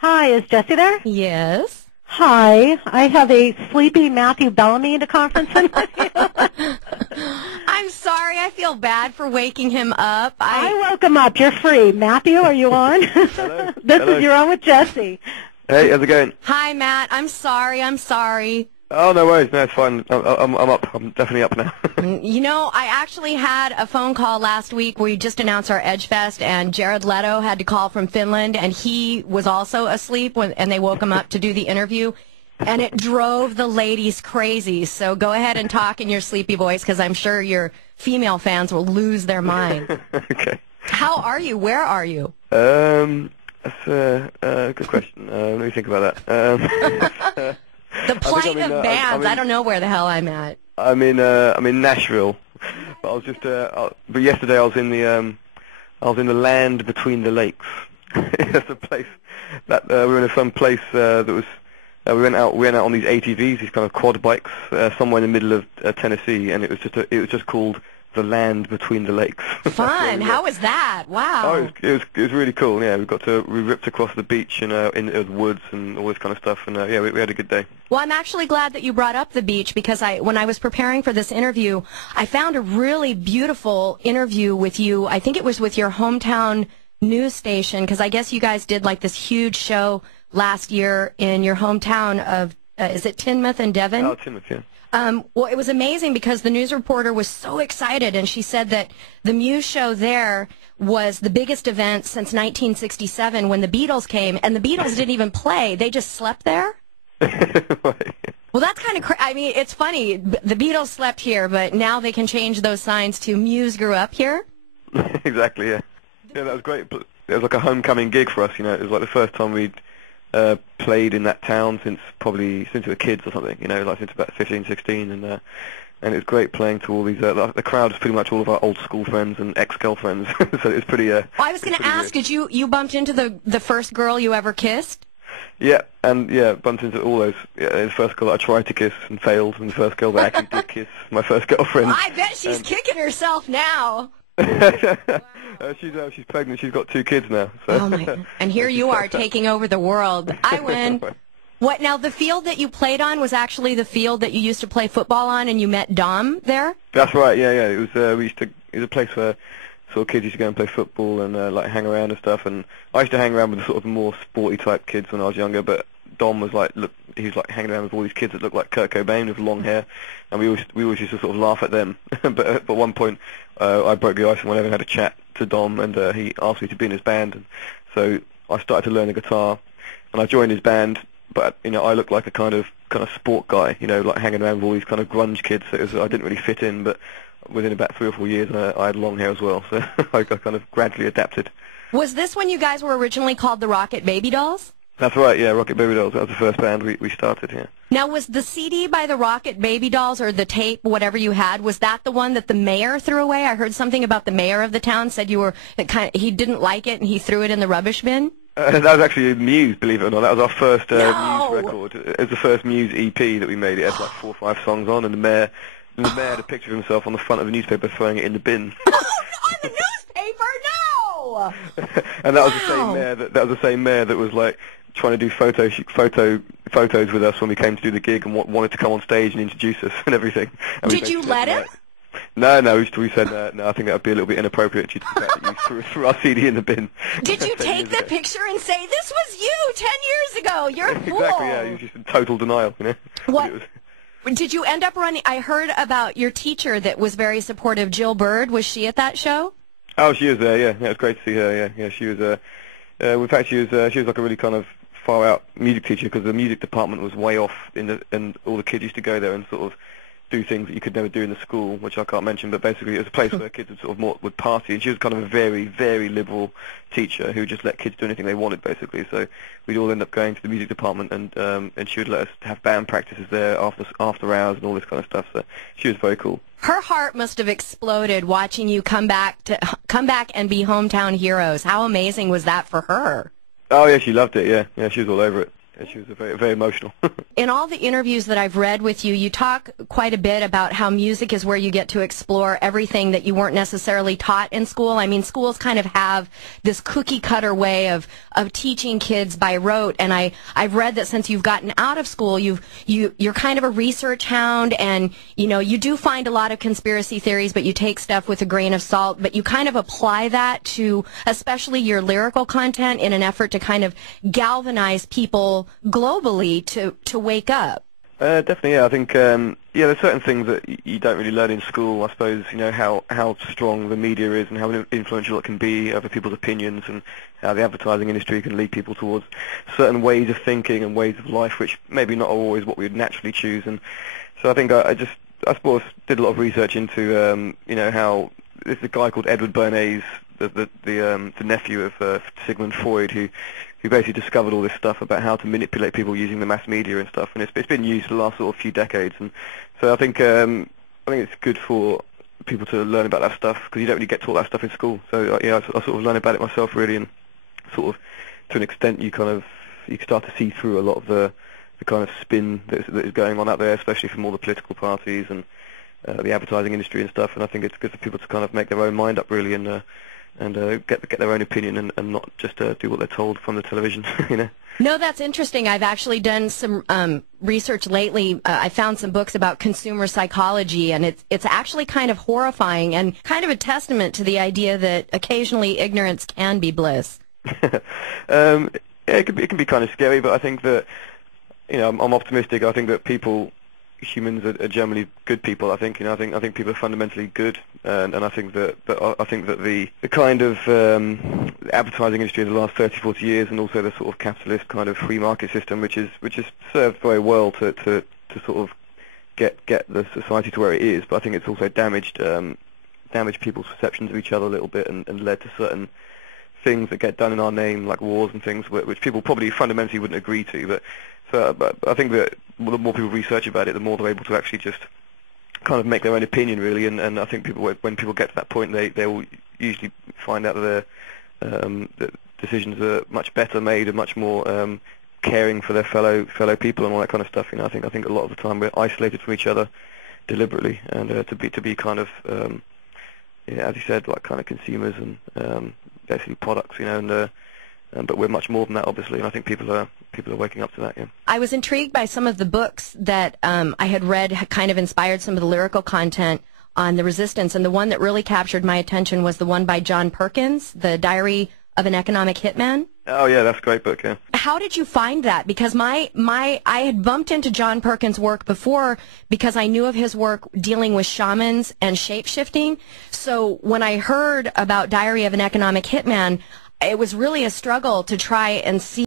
Hi, is Jessie there? Yes. Hi, I have a sleepy Matthew Bellamy in the conference room with you. I'm sorry. I feel bad for waking him up. I woke him up. You're free. Matthew, are you on? Hello. This Hello. is You're On with Jessie. Hey, how's it going? Hi, Matt. I'm sorry. Oh, no worries. No, it's fine. I'm up. I'm definitely up now. You know, I actually had a phone call last week where we just announced our Edge Fest, and Jared Leto had to call from Finland, and he was also asleep, and they woke him up to do the interview, and it drove the ladies crazy. So go ahead and talk in your sleepy voice, because I'm sure your female fans will lose their mind. Okay. How are you? Where are you? That's a good question. Let me think about that. The plight I'm in, of bands. I don't know where the hell I'm at. I'm in Nashville, but I was just. But yesterday I was in the land between the lakes. It's a place that we were in some place that was. We went out on these ATVs, these kind of quad bikes, somewhere in the middle of Tennessee, and it was just called the land between the lakes. Fun. How was that? Wow. Oh, it was really cool. Yeah, we ripped across the beach and in the woods and all this kind of stuff, and yeah, we had a good day. Well, I'm actually glad that you brought up the beach, because when I was preparing for this interview, I found a really beautiful interview with you. I think it was with your hometown news station, because I guess you guys did like this huge show last year in your hometown of is it Teignmouth and Devon? Oh, Teignmouth, yeah. Well, it was amazing because the news reporter was so excited, and she said that the Muse show there was the biggest event since 1967 when the Beatles came, and the Beatles didn't even play. They just slept there? Well, that's kind of I mean, it's funny. The Beatles slept here, but now they can change those signs to Muse grew up here? Exactly, yeah. Yeah, that was great. It was like a homecoming gig for us, you know. It was like the first time we'd played in that town since we were kids or something, you know, like since about 15, 16, and it was great playing to all these. The crowd was pretty much all of our old school friends and ex-girlfriends, so it was pretty. Well, I was going to ask, did you bumped into the first girl you ever kissed? Yeah, and yeah, bumped into all those. Yeah, the first girl that I tried to kiss and failed, and the first girl that actually did kiss my first girlfriend. Well, I bet she's kicking herself now. She's pregnant. She's got 2 kids now. So. Oh my! And here you are taking over the world. I win. What now? The field that you played on was actually the field that you used to play football on, and you met Dom there. That's right. Yeah. It was. It was a place where sort of kids used to go and play football and like hang around and stuff. And I used to hang around with the sort of more sporty type kids when I was younger. But Dom was like, he was like hanging around with all these kids that looked like Kurt Cobain with long hair, and we always used to sort of laugh at them. but at one point, I broke the ice and went over and had a chat to Dom, and he asked me to be in his band, and so I started to learn the guitar, and I joined his band. But you know, I looked like a kind of sport guy, you know, like hanging around with all these kind of grunge kids. So I didn't really fit in, but within about 3 or 4 years, I had long hair as well, so I kind of gradually adapted. Was this when you guys were originally called the Rocket Baby Dolls? That's right, yeah, Rocket Baby Dolls. That was the first band we started here. Now, was the CD by the Rocket Baby Dolls, or the tape, whatever you had, was that the one that the mayor threw away? I heard something about the mayor of the town said he didn't like it and he threw it in the rubbish bin. That was actually Muse, believe it or not. That was our first Muse record. It was the first Muse EP that we made. It had like 4 or 5 songs on, and the mayor had a picture of himself on the front of the newspaper throwing it in the bin. On the newspaper? No! And that was the same mayor that was the same mayor that was like trying to do photos with us when we came to do the gig and wanted to come on stage and introduce us and everything. And did you let him? No, we said no. I think that would be a little bit inappropriate due to the fact that you threw our CD in the bin. Did you take the picture and say, "This was you 10 years ago"? You're a fool. Exactly. Yeah, he was just in total denial. You know. What? Did you end up running? I heard about your teacher that was very supportive, Jill Bird. Was she at that show? Oh, she was there. Yeah, it was great to see her. Yeah. She was. In fact, she was like a really kind of far out music teacher, because the music department was way off and all the kids used to go there and sort of do things that you could never do in the school, which I can't mention, but basically it was a place where kids would party, and she was kind of a very, very liberal teacher who just let kids do anything they wanted, basically. So we'd all end up going to the music department, and she would let us have band practices there after hours and all this kind of stuff. So she was very cool. Her heart must have exploded watching you come back and be hometown heroes. How amazing was that for her? Oh yeah, she loved it. Yeah, she was all over it. She was very, very emotional. In all the interviews that I've read with you, you talk quite a bit about how music is where you get to explore everything that you weren't necessarily taught in school. I mean, schools kind of have this cookie-cutter way of teaching kids by rote, and I've read that since you've gotten out of school, you're kind of a research hound, and you do find a lot of conspiracy theories, but you take stuff with a grain of salt, but you kind of apply that to especially your lyrical content in an effort to kind of galvanize people globally to wake up. Definitely, yeah. I think, there's certain things that you don't really learn in school. I suppose, how strong the media is and how influential it can be over people's opinions, and how the advertising industry can lead people towards certain ways of thinking and ways of life, which maybe not always what we would naturally choose. And so I think I suppose did a lot of research into, how there's a guy called Edward Bernays, the nephew of Sigmund Freud, who basically discovered all this stuff about how to manipulate people using the mass media and stuff, and it's been used for the last sort of few decades. And so I think it's good for people to learn about that stuff, because you don't really get taught that stuff in school. So I sort of learned about it myself, really, and sort of to an extent you can start to see through a lot of the kind of spin that is going on out there, especially from all the political parties and the advertising industry and stuff. And I think it's good for people to kind of make their own mind up, really, and get their own opinion and not just do what they're told from the television. No, that's interesting. I've actually done some research lately. I found some books about consumer psychology, and it's actually kind of horrifying and kind of a testament to the idea that occasionally ignorance can be bliss. It can be kind of scary, but I think that I'm optimistic. I think that humans are generally good people. I think people are fundamentally good, and I think that the kind of advertising industry in the last 30-40 years, and also the sort of capitalist kind of free market system, which has served very well to sort of get the society to where it is. But I think it's also damaged people's perceptions of each other a little bit, and led to certain things that get done in our name, like wars and things, which people probably fundamentally wouldn't agree to. But I think that the more people research about it, the more they're able to actually just kind of make their own opinion, really. And I think when people get to that point, they will usually find out that that decisions are much better made and much more caring for their fellow people and all that kind of stuff. I think a lot of the time we're isolated from each other deliberately, and to be kind of as you said, like kind of consumers and basically products, but we're much more than that, obviously, and I think people are waking up to that. Yeah. I was intrigued by some of the books that I had read, kind of inspired some of the lyrical content on the resistance, and the one that really captured my attention was the one by John Perkins, The Diary of an Economic Hitman. Oh yeah, that's a great book. Yeah. How did you find that? Because I had bumped into John Perkins' work before because I knew of his work dealing with shamans and shape-shifting. So when I heard about Diary of an Economic Hitman, it was really a struggle to try and see